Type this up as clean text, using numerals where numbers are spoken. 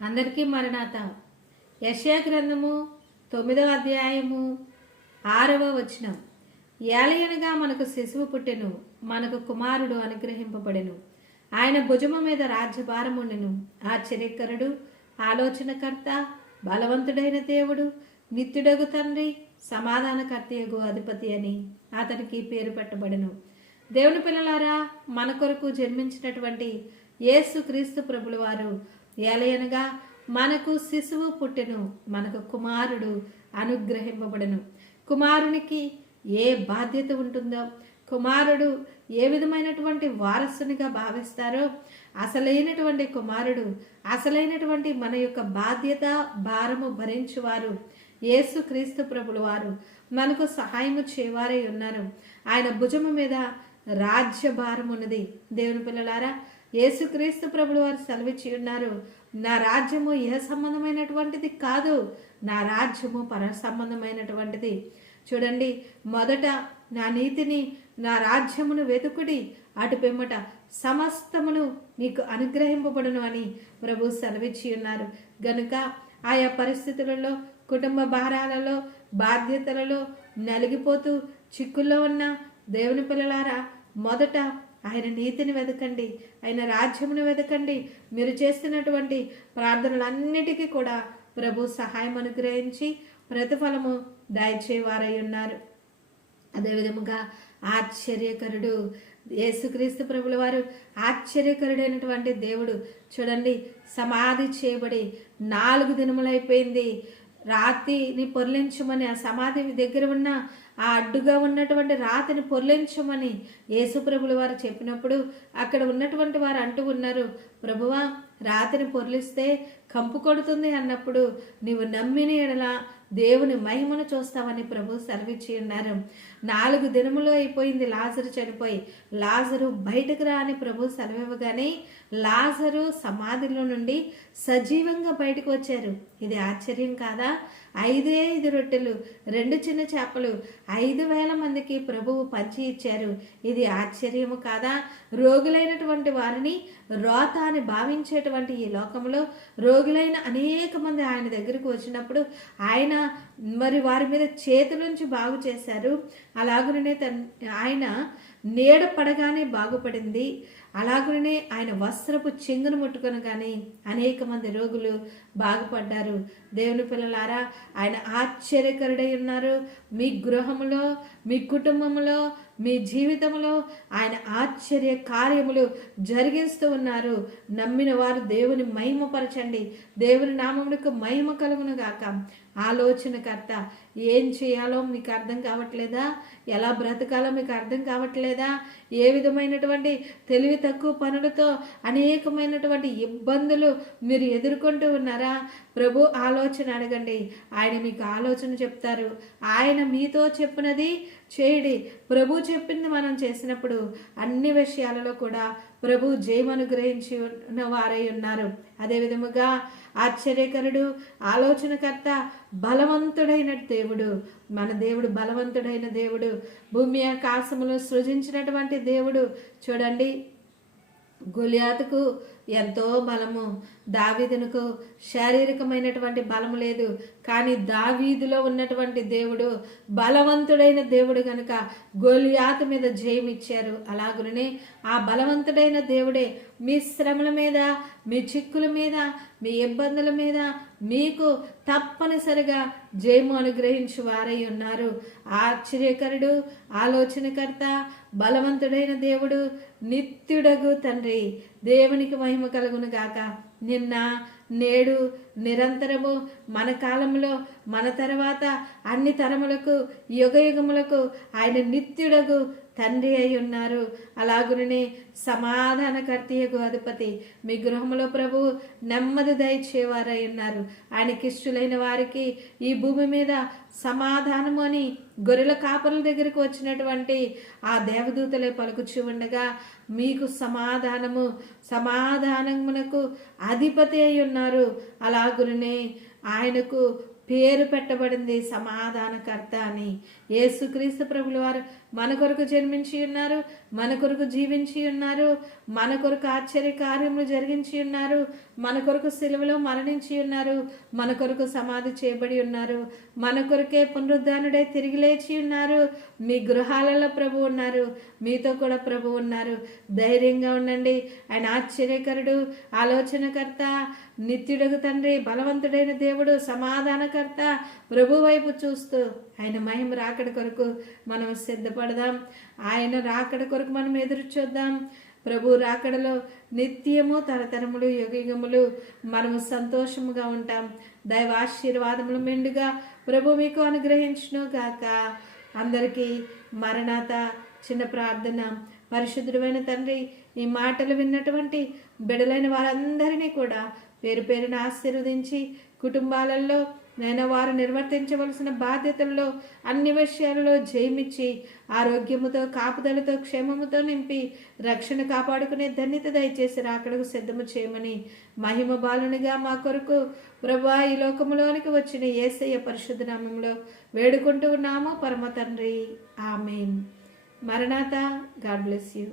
అందరికీ మరణాత. యెషయా గ్రంథము 9వ అధ్యాయము 6వ వచనం. ఏలయనగా మనకు శిశువు పుట్టెను, మనకు కుమారుడు అనుగ్రహింపబడెను, ఆయన భుజము మీద రాజ్యభారముండెను. ఆశ్చర్యకరుడు, ఆలోచనకర్త, బలవంతుడైన దేవుడు, నిత్యుడగు తండ్రి, సమాధానకర్తయగు అధిపతి అని అతనికి పేరు పెట్టబడెను. దేవుని పిల్లలారా, మన కొరకు జన్మించినటువంటి యేసు క్రీస్తు ప్రభుల వారు ఏలయనగా మనకు శిశువు పుట్టెను, మనకు కుమారుడు అనుగ్రహింపబడెను. కుమారునికి ఏ బాధ్యత ఉంటుందో, కుమారుడు ఏ విధమైనటువంటి వారసునిగా భావిస్తారో, అసలైనటువంటి కుమారుడు, అసలైనటువంటి మన యొక్క బాధ్యత భారము భరించువారు యేసు క్రీస్తు ప్రభుల వారు మనకు సహాయము చేయవారై ఉన్నారు. ఆయన భుజము మీద రాజ్య భారం ఉన్నది. దేవుని పిల్లలారా, యేసుక్రీస్తు ప్రభుల వారు సెలవిచ్చి ఉన్నారు, నా రాజ్యము ఇహ సంబంధమైనటువంటిది కాదు, నా రాజ్యము పర సంబంధమైనటువంటిది. చూడండి, మొదట నా నీతిని, నా రాజ్యమును వెతుకుడి, అటు పిమ్మట సమస్తమును మీకు అనుగ్రహింపబడును అని ప్రభు సెలవిచ్చి ఉన్నారు. గనుక ఆయా పరిస్థితులలో, కుటుంబ భారాలలో, బాధ్యతలలో నలిగిపోతూ చిక్కుల్లో ఉన్న దేవుని పిల్లలారా, మొదట ఆయన నీతిని వెతకండి, ఆయన రాజ్యమును వెతకండి. మీరు చేస్తున్నటువంటి ప్రార్థనలన్నిటికీ కూడా ప్రభు సహాయం అనుగ్రహించి ప్రతిఫలము దయచేవారై ఉన్నారు. అదేవిధముగా ఆశ్చర్యకరుడు యేసుక్రీస్తు ప్రభుల వారు ఆశ్చర్యకరుడైనటువంటి దేవుడు. చూడండి, సమాధి చేయబడి 4 దినములైపోయింది. రాతిని పొర్లించమని, ఆ సమాధి దగ్గర ఉన్న ఆ అడ్డుగా ఉన్నటువంటి రాతిని పొర్లించమని యేసుప్రభుల వారు చెప్పినప్పుడు అక్కడ ఉన్నటువంటి వారు అంటూ ఉన్నారు, ప్రభువా, రాతిని పొర్లిస్తే కంపు కొడుతుంది అన్నప్పుడు నీవు నమ్మిన ఎడల దేవుని మహిమను చూస్తామని ప్రభు సెలవిచ్చి ఉన్నారు. 4 దినములు అయిపోయింది లాజరు చనిపోయి. లాజరు బయటకు రా అని ప్రభు సెలవివ్వగానే లాజరు సమాధిలో నుండి సజీవంగా బయటకు వచ్చారు. ఇది ఆశ్చర్యం కాదా? 5 రొట్టెలు 2 చిన్న చేపలు 5,000 మందికి ప్రభువు పంచి ఇచ్చారు. ఇది ఆశ్చర్యము కాదా? రోగులైనటువంటి వారిని రోత అని భావించేటువంటి ఈ లోకంలో రోగులైన అనేక మంది ఆయన దగ్గరకు వచ్చినప్పుడు ఆయన మరి వారి మీద చేతులుంచి బాగు చేశారు. అలాగునే ఆయన నీడ పడగానే బాగుపడింది. అలాగనే ఆయన వస్త్రపు చెంగును ముట్టుకొని కానీ అనేక మంది రోగులు బాగుపడ్డారు. దేవుని పిల్లలారా, ఆయన ఆశ్చర్యకరుడై ఉన్నారు. మీ గృహములో, మీ కుటుంబంలో, మీ జీవితంలో ఆయన ఆశ్చర్య కార్యములు జరిగిస్తూ ఉన్నారు. నమ్మిన వారు దేవుని మహిమపరచండి. దేవుని నామమునకు మహిమ కలుగును గాక. ఆలోచనకర్త, ఏం చేయాలో మీకు అర్థం కావట్లేదా? ఎలా బ్రతకాలో మీకు అర్థం కావట్లేదా? ఏ విధమైనటువంటి తెలివి తక్కువ పనులతో అనేకమైనటువంటి ఇబ్బందులు మీరు ఎదుర్కొంటూ ఉన్నారా? ప్రభు ఆలోచన అడగండి, ఆయన మీకు ఆలోచన చెప్తారు. ఆయన మీతో చెప్పినది చేయడి. ప్రభు చెప్పింది మనం చేసినప్పుడు అన్ని విషయాలలో కూడా ప్రభు జయం అనుగ్రహించి ఉన్న వారై ఉన్నారు. అదే విధముగా ఆశ్చర్యకరుడు, ఆలోచనకర్త, బలవంతుడైన దేవుడు, మన దేవుడు బలవంతుడైన దేవుడు, భూమి ఆకాశములు సృజించినటువంటి దేవుడు. చూడండి, గొలియాతుకు ఎంతో బలము, దావీదునకు శారీరకమైనటువంటి బలము లేదు. కానీ దావీదులో ఉన్నటువంటి దేవుడు బలవంతుడైన దేవుడు గనుక గొలియాతు మీద జయం ఇచ్చారు. అలాగునే ఆ బలవంతుడైన దేవుడే మీ శ్రమల మీద, మీ చిక్కుల మీద, మీ ఇబ్బందుల మీద మీకు తప్పనిసరిగా జయము అనుగ్రహించి వారై ఉన్నారు. ఆశ్చర్యకరుడు, ఆలోచనకర్త, బలవంతుడైన దేవుడు, నిత్యుడగు తండ్రి, దేవునికి మహిమ కలుగును గాక. నిన్న, నేడు, నిరంతరము, మన కాలంలో, మన తర్వాత అన్ని తరములకు, యుగయుగములకు ఆయన నిత్యుడగు తండ్రి అయి ఉన్నారు. అలాగునే సమాధానకర్తయగు అధిపతి, మీ గృహంలో ప్రభు నెమ్మది దయచేవారై ఉన్నారు. ఆయనకిష్టులైన వారికి ఈ భూమి మీద సమాధానము అని గొర్రెల కాపరుల దగ్గరకు వచ్చినటువంటి ఆ దేవదూతలే పలుకుచూ ఉండగా మీకు సమాధానము, సమాధానమునకు అధిపతి అయి ఉన్నారు. అలాగునే ఆయనకు పేరు పెట్టబడింది సమాధానకర్త అని. యేసుక్రీస్తు ప్రభుల వారు మన కొరకు జన్మించి ఉన్నారు, మన కొరకు జీవించి ఉన్నారు, మన కొరకు ఆశ్చర్య కార్యములు జరిగించి ఉన్నారు, మన కొరకు సిలువలో మరణించి ఉన్నారు, మన కొరకు సమాధి చేయబడి ఉన్నారు, మన కొరకే పునరుద్ధానుడై తిరిగి లేచి ఉన్నారు. మీ గృహాలలో ప్రభు ఉన్నారు, మీతో కూడా ప్రభు ఉన్నారు. ధైర్యంగా ఉండండి. ఆయన ఆశ్చర్యకరుడు, ఆలోచనకర్త, నిత్యుడగు తండ్రి, బలవంతుడైన దేవుడు, సమాధానకర్త. ప్రభు వైపు చూస్తూ ఆయన మహిమ రాకడ కొరకు మనం సిద్ధపడదాం. ఆయన రాకడ కొరకు మనం ఎదురు చూద్దాం. ప్రభు రాకడలో నిత్యము తరతరములు యుగయుగములు మనము సంతోషముగా ఉంటాం. దైవ ఆశీర్వాదములు మెండుగా ప్రభు మీకు అనుగ్రహించును గాక. అందరికీ మరణాత. చిన్న ప్రార్థన. పరిశుద్ధుడైన తండ్రి, ఈ మాటలు విన్నటువంటి బిడలైన వారందరినీ కూడా పేరు పేరున ఆశీర్వదించి కుటుంబాలలో నేను వారు నిర్వర్తించవలసిన బాధ్యతల్లో అన్ని విషయాలలో జయమిచ్చి ఆరోగ్యముతో కాపుదలతో క్షేమముతో నింపి రక్షణ కాపాడుకునే ధన్యత దయచేసి రాకడకు సిద్ధము చేయమని మహిమ బాలునిగా మా కొరకు ప్రభువా ఈ లోకములోనికి వచ్చిన యేసయ్య పరిశుద్ధ నామములో వేడుకుంటూ ఉన్నాము పరమ తండ్రి. ఆమేన్. మరణాత. God bless you.